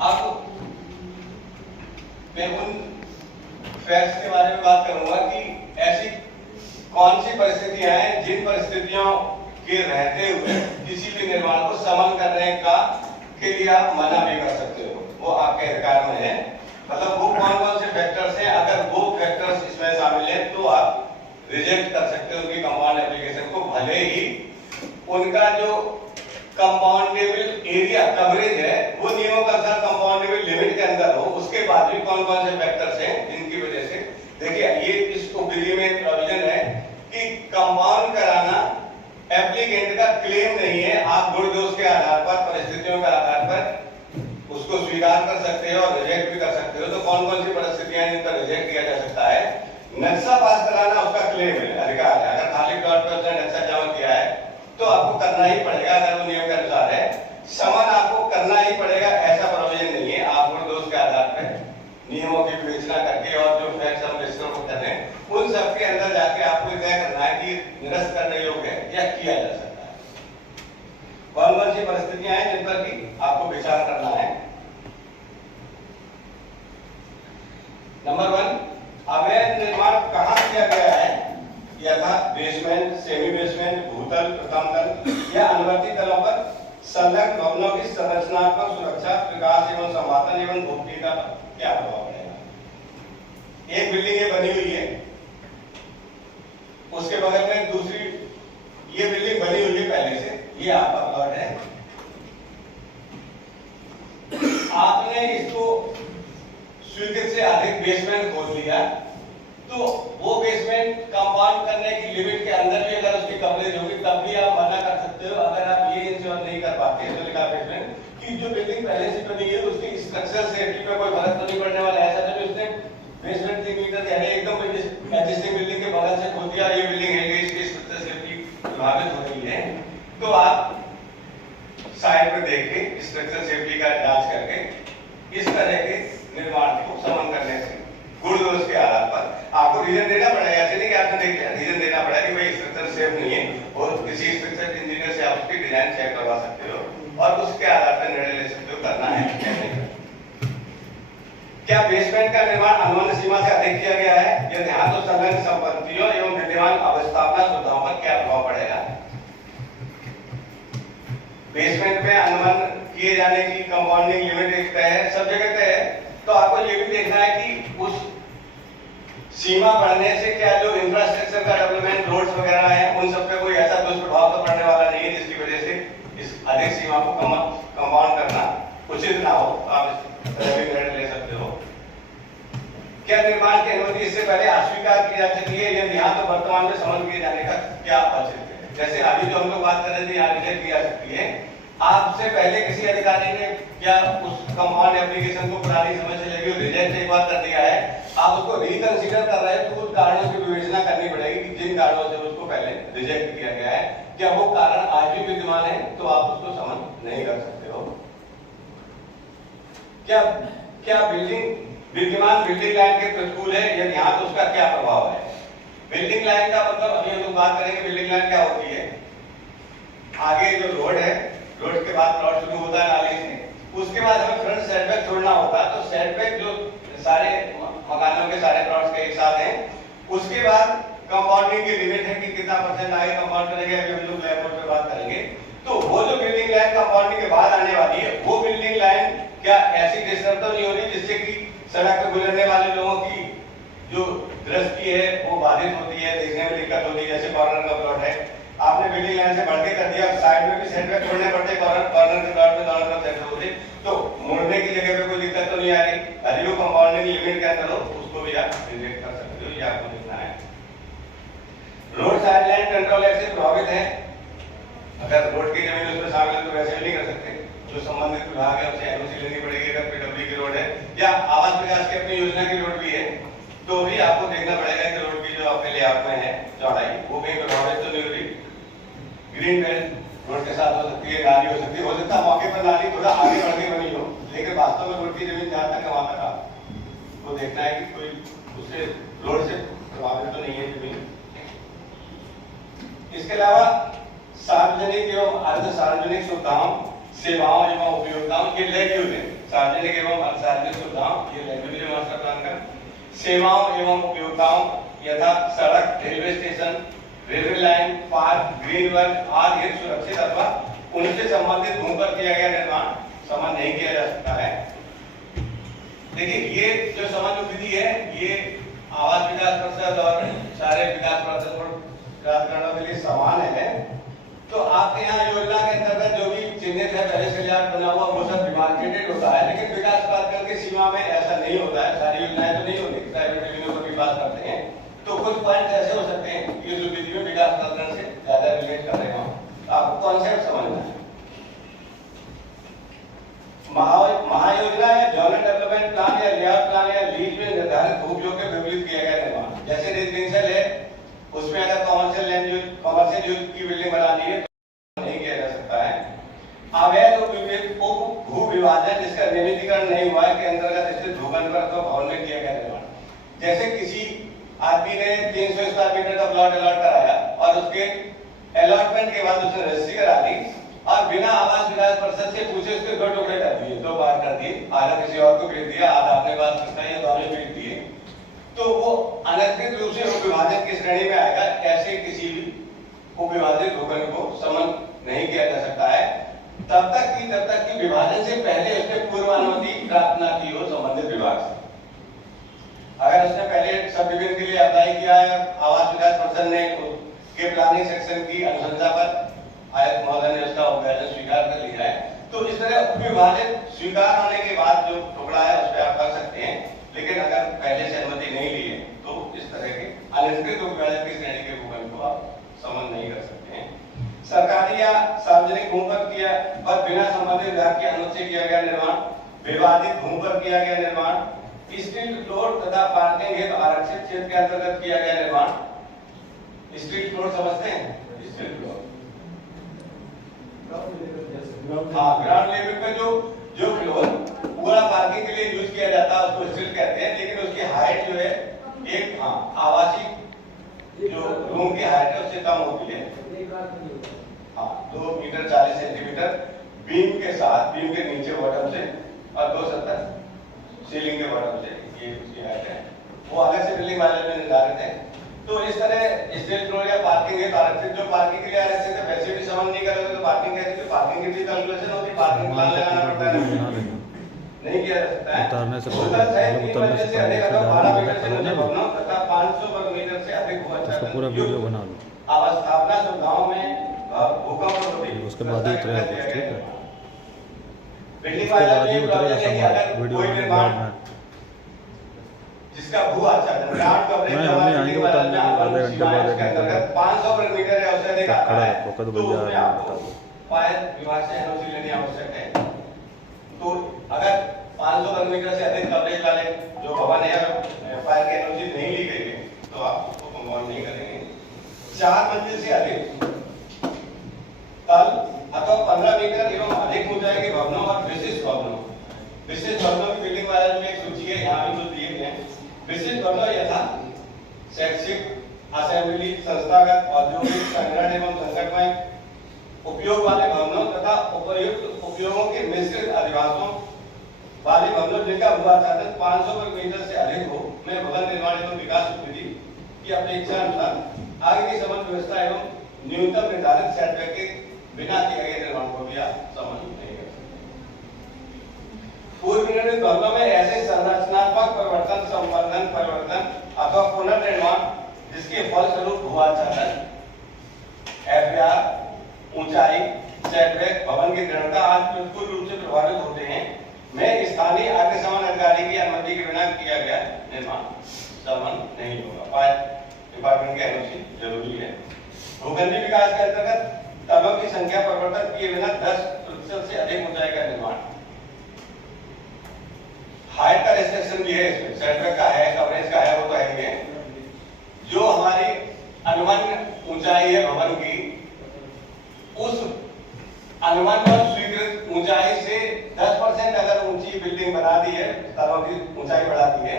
अब मैं उन फैक्ट्स के बारे में बात करूंगा कि ऐसी कौन सी परिस्थितियां हैं जिन परिस्थितियों के रहते हुए किसी भी निर्माण को समन करने का के लिए आप मना भी कर सकते हो, वो आपके अधिकार में है। मतलब वो कौन कौन से फैक्टर्स हैं, अगर वो फैक्टर्स इसमें शामिल हैं तो आप रिजेक्ट कर सकते हो उनकी कंपाउंड एप्लीकेशन को, भले ही उनका जो कंपाउंडेबल एरिया कवरेज है वो नियमों के अनुसार कंपाउंडेबल लिमिट के अंदर हो। उसके बाद भी कौन कौन से फैक्टर्स हैं जिनकी वजह से, देखिए ये इस विधि में प्रोविजन है कि कंपाउंड कराना एप्लीकेंट का क्लेम नहीं है। आप गुण दोष के आधार पर, परिस्थितियों के आधार पर उसको स्वीकार कर सकते हो और रिजेक्ट भी कर सकते हो। तो कौन कौन सी परिस्थितियां जिन पर रिजेक्ट किया जा सकता है? नक्शा पास कराना उसका क्लेम है, अधिकार है। अगर खाली प्लॉट पर उसने नक्शा जमा किया है तो आपको करना ही पड़ेगा, अगर वो नियम के अनुसार है। समन आपको करना ही पड़ेगा, ऐसा प्रोविजन नहीं है। आप गुण दोष के आधार पर नियमों की विवेचना करके और जो फैक्ट्स हम डिस्कस कर रहे हैं उन सब के अंदर जाके आपको तय करना है कि निरस्त करने योग्य है या किया जा सकता है। कौन कौन सी परिस्थितियां हैं जिन पर भी आपको विचार करना है? नंबर 1, अवैध निर्माण कहां किया गया है? यथा बेसमेंट, सेमी बेसमेंट, भूतल, प्रथम तल या अनुवर्ती तलों पर संलग्न भवनों की संरचनात्मक सुरक्षा, विकास एवं संवर्धन एवं गोपनीयता पर क्या प्रभाव पड़ेगा? एक बिल्डिंग बनी हुई है, उसके बगल में दूसरी ये बिल्डिंग बनी हुई है पहले से, ये आपका प्लॉट है। आपने इसको स्वीकृत से अधिक बेसमेंट खोद लिया तो वो बेसमेंट कंपाउंड करने की लिमिट के अंदर भी अगर उसकी कवरेज होगी तब भी आप मना कर सकते हो। अगर आप ये इंश्योर नहीं कर पाते तो लिखा बेसमेंट कि जो बिल्डिंग पहले से बनी है उसकी स्ट्रक्चरल सेफ्टी पे कोई फर्क तो नहीं पड़ने वाला है। ऐसा तो उसने बेसमेंट 3 मीटर यानी एकदम एग्जिस्टिंग बिल्डिंग के बगल से खोद दिया, ये बिल्डिंग है, इसकी स्ट्रक्चरल सेफ्टी प्रभावित हो रही है, तो आप साइड पे देख के स्ट्रक्चरल सेफ्टी का जांच करके इस तरह के निर्माण को समन करने से गुण दोष के आधार पर आपको रीजन देना पड़ेगा। ऐसे नहीं कि आपने देख लिया, रीजन देना पड़ेगा कि भाई स्ट्रक्चर सेफ नहीं है, और किसी स्ट्रक्चर इंजीनियर से आप उसकी डिजाइन चेक करवा सकते हो और उसके आधार पर निर्णय ले सकते हो करना है क्या नहीं करना। क्या बेसमेंट का निर्माण अनुमान सीमा से अधिक किया गया है? यदि हाँ तो संलग्न संपत्तियों एवं विद्यमान अवस्थापना सुविधाओं पर क्या प्रभाव पड़ेगा? बेसमेंट में अनुमान किए जाने की कंपाउंडिंग लिमिट एक तय है, सब जगह तय है, तो आपको ये भी देखना है कि उस सीमा बढ़ने से क्या जो इंफ्रास्ट्रक्चर का डेवलपमेंट, रोड्स वगैरह है, उन सब पे कोई ऐसा दुष्प्रभाव तो पड़ने वाला नहीं है जिसकी वजह से इस अधिक सीमा को कंपाउंड करना उचित ना हो। आप इस तरह के निर्णय ले सकते हो। क्या निर्माण की अनुमति इससे पहले अस्वीकार की जा सकती है? यदि हाँ तो वर्तमान में समन किए जाने का क्या औचित्य है? जैसे अभी जो हम लोग बात कर रहे थे यहाँ रिजेक्ट की जा सकती है, आपसे पहले किसी अधिकारी ने क्या उस कंपाउंड एप्लीकेशन को पुरानी समझ से लेके रिजेक्ट एक बार कर दिया है, आप उसको रिकंसीडर कर रहे हैं तो उन कारणों की विवेचना करनी पड़ेगी कि जिन कारणों से उसको पहले रिजेक्ट किया गया है क्या वो कारण आज भी विद्यमान है, तो आप उसको समन नहीं कर सकते हो। क्या बिल्डिंग विद्यमान बिल्डिंग लाइन के प्रतिकूल है? यदि हाँ तो उसका क्या प्रभाव है? बिल्डिंग लाइन का मतलब अभी हम लोग बात करेंगे बिल्डिंग लाइन क्या होती है। आगे जो रोड है, रोड के बाद प्लॉट शुरू होता है नाली से, उसके बाद हमें फ्रंट सेटबैक छोड़ना होता है। तो सेटबैक जो सारे मकानों के सारे प्लॉट्स के एक साथ हैं, उसके बाद कंपाउंडिंग की लिमिट है कि कितना परसेंट आगे कंपाउंड करेंगे, अभी हम लोग लेआउट पे बात करेंगे। तो वो जो बिल्डिंग लाइन कंपाउंडिंग के बाद आने वाली है, वो बिल्डिंग लाइन क्या ऐसी डिस्टर्ब तो नहीं हो रही जिससे कि सड़क पे गुजरने वाले लोगों की जो दृष्टि है वो बाधित होती है, देखने में दिक्कत होती है। जैसे कॉर्नर का प्लॉट है, आपने बिल्डिंग लाइन से बढ़ के कर दिया, साइड में भी सेटबैक छोड़ने पड़ते, कॉर्नर के प्लॉट में दोनों तरफ सेट होते, तो मुड़ने की जगह पे कोई दिक्कत तो नहीं आ रही। अरे वो कंपाउंडिंग लिमिट के अंदर हो उसको भी आप रिजेक्ट कर सकते हो, ये आपको देखना है। Road side line control act से प्रभावित है, अगर रोड की जमीन उसमें शामिल है तो वैसे भी नहीं कर सकते, जो संबंधित विभाग है उसे एनओसी लेनी पड़ेगी। अगर पीडब्ल्यू की रोड है या आवास विकास की अपनी योजना की रोड भी है तो भी आपको देखना पड़ेगा कि रोड की जो अपने लेआउट में है चौड़ाई वो भी प्रभावित तो नहीं हो रही। ग्रीन बेल्ट रोड के साथ हो सकती है, नाली हो सकती है, हो सकता है मौके पर नाली थोड़ा आगे बढ़ के बनी हो, लेकिन वास्तव में रोड की जमीन जहां तक है वहां तक आपको देखना है कि कोई उससे रोड से प्रभावित तो नहीं है जमीन। इसके अलावा सार्वजनिक एवं अर्ध सार्वजनिक सुविधाओं, सेवाओं एवं उपयोगिताओं के लेग्यूल है। सार्वजनिक एवं अर्धसार्वजनिक सुविधाओं, ये लैंग्वेज मास्टर प्लान का, सेवाओं एवं उपयोगिताओं यथा सड़क, railway station, railway line, park, green work आदि हेतु सुरक्षित अथवा उनसे संबंधित भूमि पर किया गया निर्माण समन नहीं किया जा सकता है। देखिए ये जो समन विधि है ये आवास विकास परिषद और सारे विकास प्राधिकरणों के लिए समान है। तो आपके यहाँ योजना के अंतर्गत जो भी चिन्हित है पहले से लेआउट बना हुआ वो सब डिमार्केटेड होता है, लेकिन विकास प्राधिकरण की सीमा में ऐसा नहीं होता है। सारी योजनाएं तो नहीं होती, प्राइवेट रेवेन्यू पर भी बात करते हैं, तो कुछ पॉइंट ऐसे हो सकते हैं कि जो विधि में विकास प्राधिकरण से ज्यादा रिलेट कर रहे हो। आपको कॉन्सेप्ट समझना है। महायोजना या जोनल डेवलपमेंट प्लान या लेआउट प्लान या लीज में निर्धारित भूमियों के विपरीत किया गया निर्माण, जैसे रेजिडेंशियल है उसमें अगर कॉमर्शियल यूज की बिल्डिंग बनानी है तो नहीं किया जा सकता है। अवैध भू विभाजन जिसका नियमितीकरण नहीं हुआ है के अंतर्गत स्थित भूखंड पर अथवा भवन में किया गया निर्माण, जैसे किसी आदमी ने 300 स्क्वायर मीटर का प्लॉट अलॉट कराया और उसके अलॉटमेंट के बाद उसने रजिस्ट्री करा दी और बिना आवास विकास परिषद से पूछे उसके 2 टुकड़े कर दिए, 2 भाग कर दिए, आधा किसी और को बेच दिया, आधा अपने पास रखा है, दोनों बेच दिए, तो वो अनधिकृत रूप से उपविभाजन की श्रेणी में आएगा। ऐसे किसी भी उपविभाजित भूखंड को समन नहीं किया जा सकता है तब तक कि विभाजन से पहले उसने पूर्व अनुमति प्राप्त न की हो संबंधित विभाग से। अगर उसने पहले सब डिवीजन के लिए अप्लाई किया है, आवास विकास परिषद ने के प्लानिंग सेक्शन की अनुशंसा पर आयुक्त महोदय ने उसका उपविभाजन स्वीकार कर लिया है, तो इस तरह उपविभाजन स्वीकार होने के बाद जो टुकड़ा है उस पर आप कर सकते हैं। लेकिन अगर पहले से अनुमति नहीं ली है तो इस तरह के अनधिकृत उपविभाजन की श्रेणी के भूखंड को आप समन नहीं कर सकते हैं। सरकारी या सार्वजनिक भूमि पर किया और बिना संबंधित विभाग की अनुमति से किया गया निर्माण, विवादित भूमि पर किया गया निर्माण, स्ट्रीट फ्लोर तथा पार्किंग हेतु आरक्षित क्षेत्र के अंतर्गत किया गया निर्माण। स्ट्रीट फ्लोर समझते हैं? स्ट्रीट फ्लोर हाँ, ग्राउंड लेवल पे जो फ्लोर पूरा पार्किंग के लिए यूज किया जाता है उसको स्ट्रीट कहते हैं, लेकिन उसकी हाइट जो है एक आवासीय जो रूम की हाइट है उससे कम होती है। हाँ, 2 मीटर 40 सेंटीमीटर बीम के साथ, बीम के नीचे बॉटम से और 270 सीलिंग के बॉटम से, ये उसकी हाइट है। वो अलग से बिल्डिंग वाले में निर्धारित है। तो इस तरह स्ट्रीट फ्लोर या पार्किंग है आरक्षित, जो पार्किंग के लिए आरक्षित है वैसे भी समन नहीं करोगे तो पार्किंग कैसे, तो पार्किंग की भी कैलकुलेशन होती है, पार्किंग प्लान लगाना पड़ता है, नहीं किया जा सकता है। उतारने से पहले 12 मीटर से नीचे भवनों तथा 500 वर्ग मीटर से अधिक भू पूरा वीडियो बना लो। अवस्थापना सुविधाओं में भूकंप होती उसके बाद ही उतरेगा, ठीक है? बिल्डिंग वाला ये वीडियो निर्माण जिसका भू आच्छादन ग्राउंड कवरेज हमें आएंगे बताने आधे घंटे बाद 1 घंटे 500 वर्ग मीटर है उससे अधिक आता है तो तो उसमें आपको फायर विभाग से एनओसी लेनी आवश्यक है। तो अगर 500 वर्ग मीटर से अधिक कवरेज वाले जो भवन है फायर की एनओसी नहीं ली गई है तो आप उसको कंपाउंड नहीं करेंगे। 4 मंजिल से अधिक तल अथवा 15 मीटर एवं अधिक ऊंचाई के भवनों और विशिष्ट भवनों की बिल्डिंग वाला जो एक सूची है यहाँ भी कुछ दिए गए हैं। विशिष्ट भवनों यथा शैक्षिक, असेंबली, संस्थागत, औद्योगिक, संग्रहण एवं संकटमय उपयोग वाले भवनों तथा उपयुक्त उपयोगों के मिश्रित अधिवासों वाले भवनों जिनका भू आच्छादन 500 वर्ग मीटर से अधिक हो में भवन निर्माण एवं विकास उपविधि की अपेक्षा अनुसार आगे की समन व्यवस्था एवं न्यूनतम निर्धारित सेटबैक के बिना किए गए निर्माण को भी आप समन नहीं कर सकते। पूर्व निर्मित भवनों में ऐसे संरचनात्मक परिवर्तन, संवर्धन, परिवर्तन अथवा पुनर्निर्माण जिसके फलस्वरूप भू आच्छादन, एफआर, ऊंचाई, सेटबैक, भवन की दृढ़ता आदि प्रतिकूल रूप से प्रभावित होते हैं में स्थानीय अग्निशमन अधिकारी की अनुमति के बिना किया गया निर्माण समन नहीं होगा। फायर डिपार्टमेंट की एनओसी जरूरी है। भूखंडी विकास के अंतर्गत तलों की संख्या परिवर्तन किए बिना 10% से अधिक ऊंचाई का निर्माण। हाइट का रिस्ट्रिक्शन भी है इसमें, सेटबैक का है, कवरेज का है, वो तो है ही है। जो हमारी अनुमान ऊंचाई है भवन की, उस अनुमान स्वीकृत ऊंचाई से 10% अगर ऊंची बिल्डिंग बना दी है, तलों की ऊंचाई बढ़ा दी है,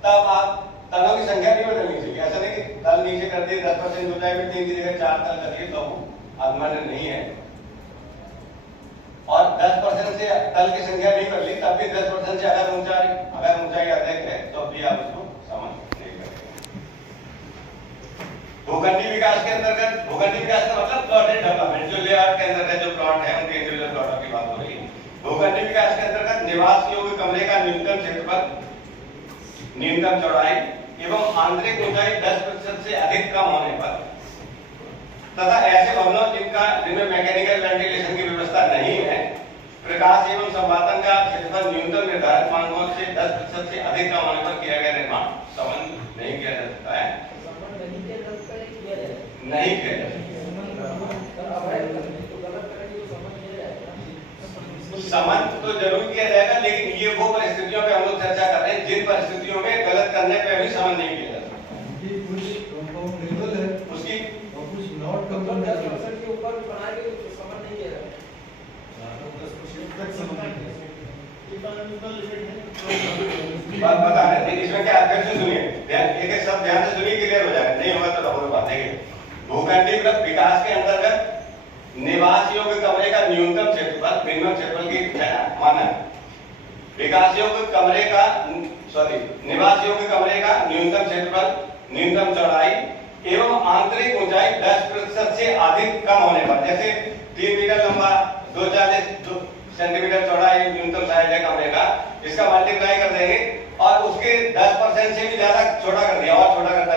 तब आप तलों की संख्या नहीं बदलनी चाहिए। ऐसा नहीं कि तल नीचे कर दिए 10% ऊंचाई बिल्डिंग की जगह 4 तल करिए, तो अनुमान नहीं है। और 10% से तल की संख्या नहीं कर ली तब भी 10% से अगर ऊंचाई अधिक है तो भी आप इसको समझ नहीं करेंगे। भूखंडी विकास के अंतर्गत, भूखंडी विकास का मतलब प्लॉटेड डेवलपमेंट, जो लेआउट के अंतर्गत जो प्लॉट है उनके इंडिविजुअल प्लॉटों की बात हो रही है। भूखंडी विकास के अंतर्गत निवास योग्य कमरे का न्यूनतम क्षेत्रफल, न्यूनतम चौड़ाई एवं आंतरिक ऊंचाई 10% से अधिक कम होने पर तथा ऐसे भवनों जिनमें मैकेनिकल वेंटिलेशन की व्यवस्था नहीं है, प्रकाश एवं संवादन का क्षेत्रफल न्यूनतम निर्धारित मानकों से 10% से अधिक कम होने पर किया गया निर्माण समन नहीं किया जा सकता है। नहीं किया जा समन तो जरूर किया जाएगा, लेकिन ये वो परिस्थितियों पे हम लोग चर्चा कर रहे हैं जिन परिस्थितियों में गलत करने पे भी समन नहीं किया जा सकता। उसकी के ऊपर बनाए तो समन नहीं किया जाएगा। बात बता रहे थे इसमें क्या, फिर से सुनिए, एक एक शब्द ध्यान से सुनिए, क्लियर हो जाएगा, नहीं होगा तो हम लोग बात देंगे। भूखंडी विकास के अंतर्गत निवास योग्य कमरे का न्यूनतम क्षेत्रफल, मिनिमम क्षेत्रफल की माना विकास योग्य कमरे का निवास योग्य कमरे का न्यूनतम क्षेत्रफल, न्यूनतम चौड़ाई एवं आंतरिक ऊंचाई 10% से अधिक कम होने पर, जैसे 3 मीटर लंबा 240 सेंटीमीटर चौड़ा न्यूनतम साइज है कमरे का, इसका मल्टीप्लाई कर देंगे और उसके 10% से भी ज्यादा छोटा कर दिया और छोटा करता